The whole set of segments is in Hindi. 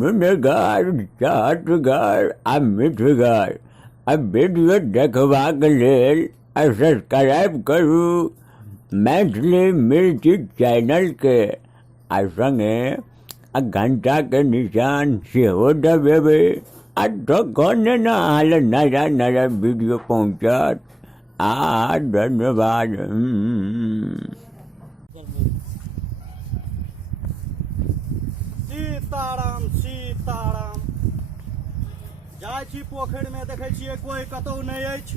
મીઠગાર ચાટગાર મીઠગાર વિડીયો देखबाक लेल सब्सक्राइब करू मैथिली म्यूजिक चैनल के संगे घंटा के निशान सेहो दबेबे तखने न हाल नया नया वीडियो पहुँचत। धन्यवाद। सीताराम सीताराम। जाइ छी पोखरि में देखै छियै कोई कतौ नहीं अछि।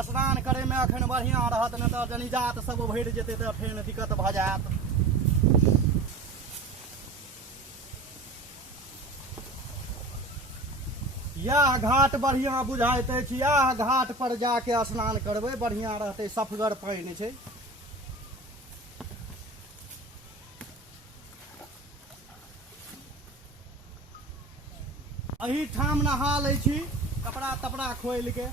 स्नान करे में अखन बढ़िया रहत, न तऽ जनिजात सब भरि जेतै तऽ फेर दिक्कत भऽ जायत। यह घाट बढ़िया बुझाइत अछि, यह घाट पर जाके स्नान करबै बढ़िया रहतै। सफगर पानि छै। अही ठाम नहा लै छी कपड़ा तपड़ा खोल के।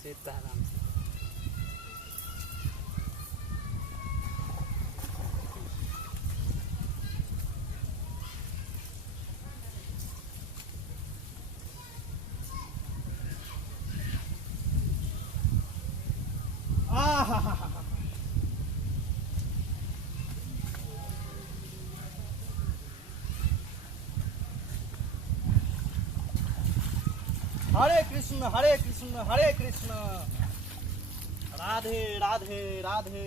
सीताराम। हरे कृष्ण हरे कृष्ण हरे कृष्ण, राधे राधे राधे।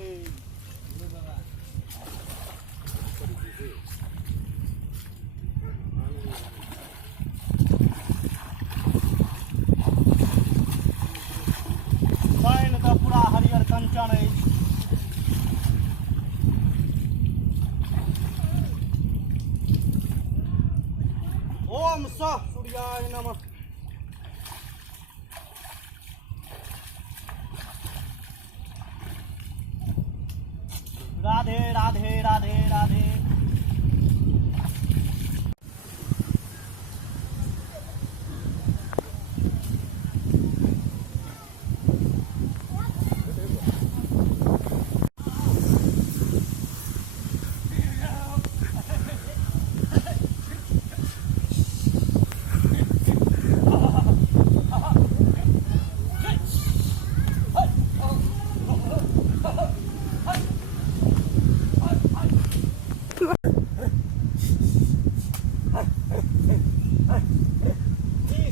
पानि तऽ पूरा हरियर कंचन अछि। ओम सः सूर्याय नमः। राधे राधे राधे राधे।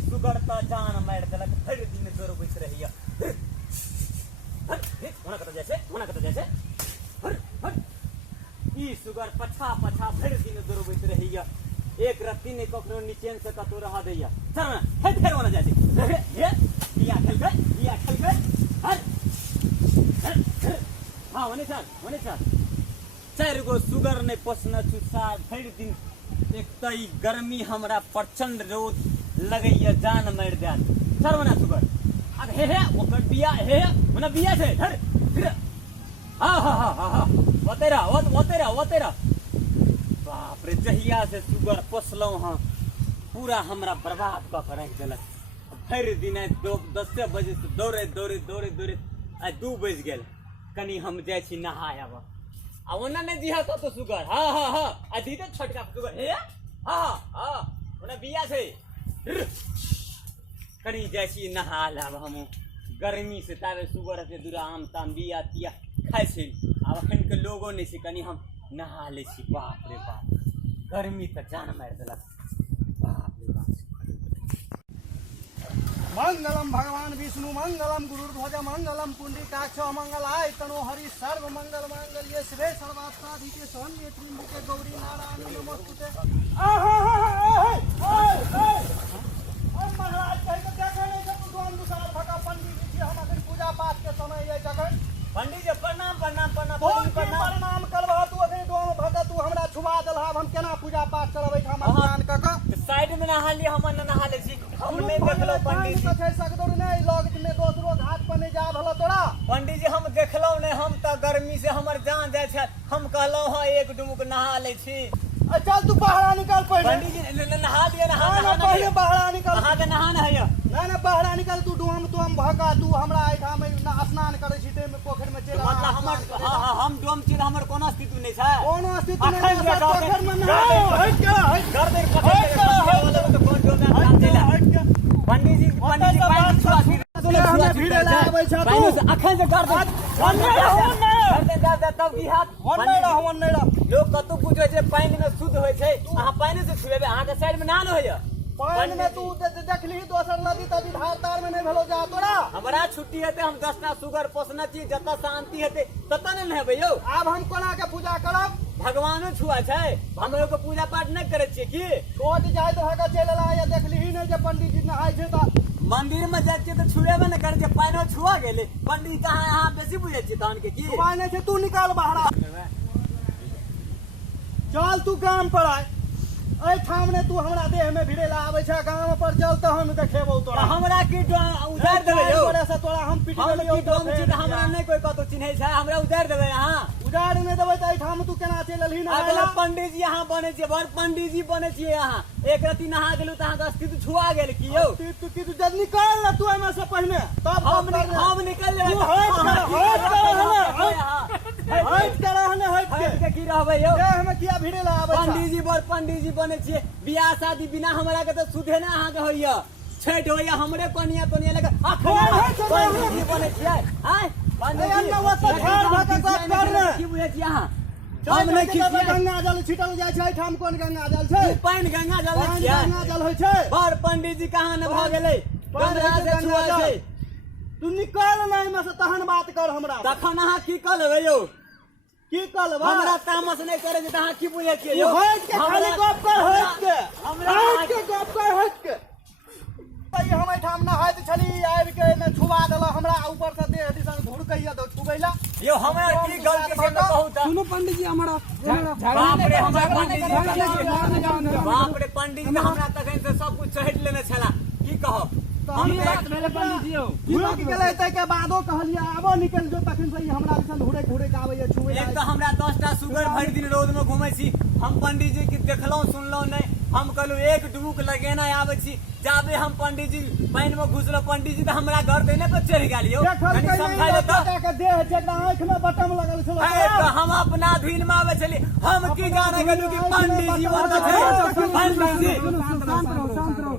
सुगरता जान मार देलक, भरि दिन दौड़बैत रहैया। ओना कतऽ जाइ छै ई सुगर पछा पछा भरि दिन दौड़बैत रहैया। एक रत्ती नहि कखनो नीचेन से कतौ रह दैया। फेर ओना जाइ छै। बिया खेलकै हाँ ओने चल। 4 गो सुगर नहीं पोसने छु साल भरि दिन। एक तो ई गर्मी हमरा प्रचंड रौद लगैया, जान मारि देत। चल ओना सुगर अब हे ओकर बिया हे ओना बिया छै। धर हाँ ओते रह। बाप रे, जहिया से सुगर पोसलहुँ हाँ पूरा हमरा बर्बाद कऽ के राखि देलक। भरि दिन 10 बजे से दौड़े आ 2 बजि गेल। कनी हम जाइ छी नहाय आब। आ ओना नहीं दिहा तो सुगर हाँ आ दीदे छोटका सुगर हे हाँ ओना बिया छै। कनी जाइ छी नहा लेब हम। गर्मी से तारे सुगर से दूरा आम ताम बिया तिया खाइ छै। आब अखन के लोगो नहीं छै, कनी हम नहा ले छी। बाप रे बाप, गर्मी तऽ जान मारि देलक। बाप रे बाप। मंगलम भगवान विष्णु मंगलम गुरुर्ध्वज मंगलम पुंडरीकाक्ष मंगलाय तनो हरि सर्व मंगल मांगल्ये शिवे सर्वार्थसाधिके शरण्ये त्र्यंबके गौरी नारायणी नमोस्तुते। महाराज कहि के देखे नहीं छै तू अनुसार भका पंडित जी हम अखन पूजा पाठ के समय है जखन। पंडित जी प्रणाम प्रणाम करबह। तू अखन गांव भका तू हमरा छुबा देलहा, हम केना पूजा पाठ करबै? हम स्नान क के साइड में नहा ली, हम न नहा ले छी। हम नहीं देखलो पंडित जी छै सकदोर नहीं लग में दोसरो घाट पर नहीं जा भला तोरा। पंडित जी हम देखलो नहीं, हम त गर्मी से हमर जान जाय छै। हम कहलो हां एक डुमुक नहा ले छी। चल तू बाहर निकल पहले। पंडित जी नहा दिए पहले बाहर निकल। कहां के नहाना है? ना बाहर निकल तू। डोम भगा तू हमरा एठाम स्नान करे छी ते में पोखर में चल। मतलब हम डोम पंडित जी अखन तूने लगा घर में दे। ना हट के गर्दन पकड़ के वाला तो कौन जो ना काम देला पंडित जी पानी छुआ तूने हमें भिड़े ला आबै छ पानी तू से अखन से गर्दन तब की हाथ होन नहीं रह लोग कतौ पूछे छै पानी में शुद्ध होय छै अहाँ पानी से छुएबे अहाँ के साइड में ना होय पानी में तू देखली दोसर नदी तभी धार तार में नहीं भेलो जा तोरा हमरा छुट्टी हेते हम 10टा सुगर पोसना छी जत शांति हेते तत न हेबे यौ आब हम कोना के पूजा करब भगवानो छुआ छै हम लोग पूजा पाठ नहीं करे छिए की कोट जाय तो हका चल ला या देखली ही नहीं जे पंडित जी नहाय छै त मंदिर में जाके तो छुएबे न करे छै पानी छुआ गेले पंडित कहां यहां बेसी बुझे छी तहन के की पानी छै तू निकाल बाहर चल तू काम पर आय ए ठाम ने तू हमरा देह में भिड़े ला आबै छ गांव पर चल त हम देखेबौ तोरा हमरा की उधार देबे यौ तोरा से तोरा हम हम पिटबे की डोम छी त हमरा नहीं कोई कतो चिन्है छै हमरा उधार देबे अहाँ उजाड़ नहीं देबै त ए ठाम तू केना चललही ना अगर पंडित जी यहाँ बने छिए बड़ पंडित जी बने छिए यहाँ एक रति नहा गेलु त अहाँ के अस्तित्व छुआ गेल की यौ तू जब निकाल ना तू एमे से पहले तब हम निकल लेबै हट कर हने हट के की रहबै यौ देह में किया भिड़े ला आबै छ पंडित जी बड़ पंडित जी बने छिए बियाह शादी बिना हमरा के त सुधे ना अहाँ के होइया छठ होइया हमरे पनिया लगे पंडित जी बने छिए आय पंडित जी की बुझे छी अहाँ हम नहीं खींचिए गंगा जल छिटल जाय छै ठाम कोन गंगा जल छै पानी गंगा जल छिए गंगा जल होय छै बड़ पंडित जी कहां न भ गेलै गंगा से छुआ छै तू निकाल नहीं में से तहन बात कर हमरा तखन अहाँ की कल लेबै यौ की कल हमरा तामस नहीं करे जे अहाँ की बुझे छिए यौ हट के खाली गप कर हट के हमरा हट के गप कर हट के तई हम ठाम नहाइत छली आबि के ने छुबा देला हमरा ऊपर से देह दिसन धुर कहिया दो छुबैला यो हमरा की गलती से बहुत सुनो पंडित जी हमारा बाप रे हमरा पंडित जी बाप रे पंडित जी हमरा तखन से सब कुछ चढ़ लेने छला की कहो हम मेरे पंडित जी हो घुरक गेलै तै के बादो कहलिया आबो निकल जो तखन से हमरा दिसन घुरे घुरे के आबै छुबै एक तो हमरा 10टा सुगर भरि दिन रोड में घुमै छी हम पंडित जी के देखलौ सुनलौ नहीं हम कहलू एक डुबुक लगेना आबै छी जाबे हम पंडित जी पानी में घुसलो पंडित जी त हमरा घर देने पर चढ़ गेल यौ कनी समझाइ दे त के देह जेना आंख में बटम लगल छलो तो हम अपना धुन में आवे छली हम की जाने गेलू कि पंडित जी बता छै पंडित जी शांत रहो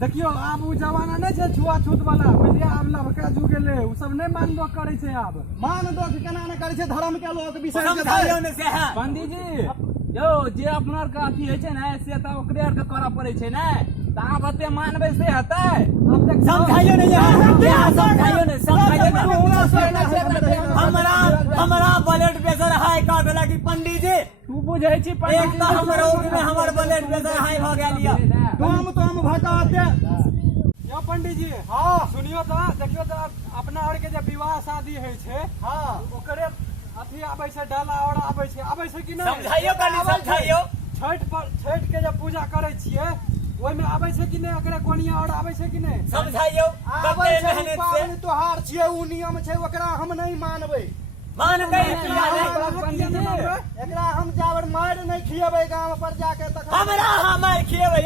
देखियो आब उ जमाना नहीं छै छुआछूत वाला बुझलिए आब लबका जू गेले उ सब नहीं मानबो करे छै आब मान दो कि केना न करे छै धर्म के लोग विषय के समझाइयो ने से है पंडित जी यौ जे अपना आर के अथी होइ छै ने से त ओकरे आर के करऽ पड़ै छै ने त आब अते मानबै से हेतै अब देख समझाइयो ने समझाइयो ने हमरा ब्लड प्रेशर हाई कर देला कि पंडित जी तू बुझै छी एक तो हमर ब्लड प्रेशर हाई भ गेल या तुम भटाते यो पंडित जी हां सुनियो त देखियो त अपना आर के जे विवाह शादी होइ छै हां ओकरे अथी आबै छै डाला और आबै छै कि नहीं समझाइयो कनी समझाइयो छठ के जे पूजा करे छियै ओइ में आबै छै कि नहीं ओकरे कोनिया और आबै छै कि नहीं समझाइयो आबै कते छै मेहनत पाबनि से त्योहार छियै उ नियम छै ओकरा हम नहीं मानबै मान गई किया नहीं पंडित जी एकरा हम जावर मार नहीं खियेबै गांव पर जाके तक हमरा हमार खिएबै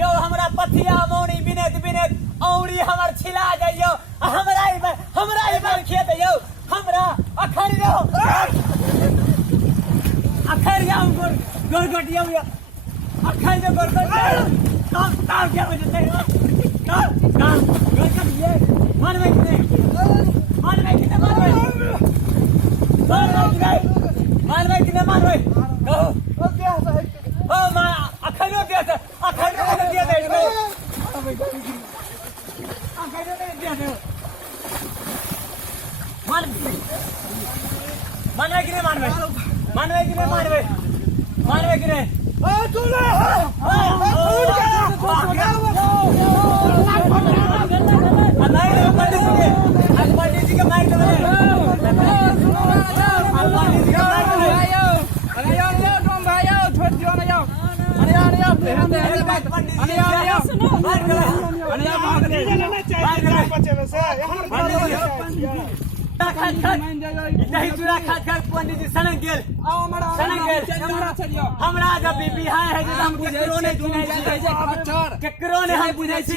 यौ हमरा पथिया मौनी बिनैत औरी हमर छिला जाइयो हमरा ई बार खिए दे यौ हमरा अखर जाओ गोरगटिया अखर जो गोरगटिया ताव क्या बजे गोरगटिया मानबै कि नहीं मानबै कि नहीं मानबै कहो ओ के है ओ मा अखनो दिया था अखनो दिया दे अखनो दिया दे मानवे कि नहीं मानवे कि नहीं ओ तू ले पंडित जी के मार दे पंडित जी सनक गेल हमरा जब बिहार है हम केकरो नहीं चिन्है छी केकरो नहीं बुझै छी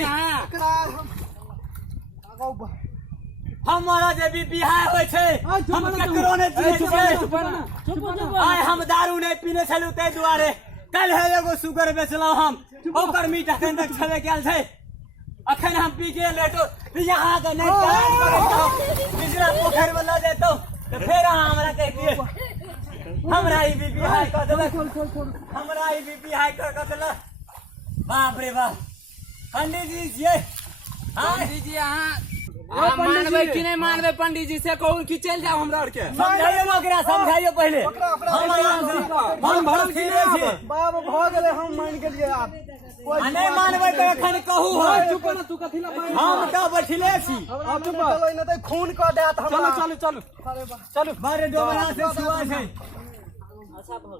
हमारा जे भी बिहार होय छै हम ककरो नै चिन्है छियै आइ हम दारू नै पीने छलु तै दुआरे कल है एगो सुगर बेचलौ हम ओकर मीट अखन तक छबे कैल छै अखन हम पी के लेटो यहाँ के नै पिछला पोखर में ल जेतौ तो फिर हमरा कहतिए हमरा ई बीपी हाई कर देलक हमरा ई बीपी हाई कर देलक बाप रे बाप पंडित जी छियै पंडित जी अहाँ मानबै कि नहीं मानबै पंडित जी से कहू कि चल जाओ हमरा और के समझाइयो ओकरा समझाइयो पहले हम भरल खिले छी बाप भ गेलै हम मान गेलियै आब नहीं मानबै त एखन कहू हो चुप न तू कथि ला हम त बैठले छी अब चुप चलो न त खून क देत हमरा चलो चलो अरे बा चलो बारे डोबरा से छुआ छै अच्छा भ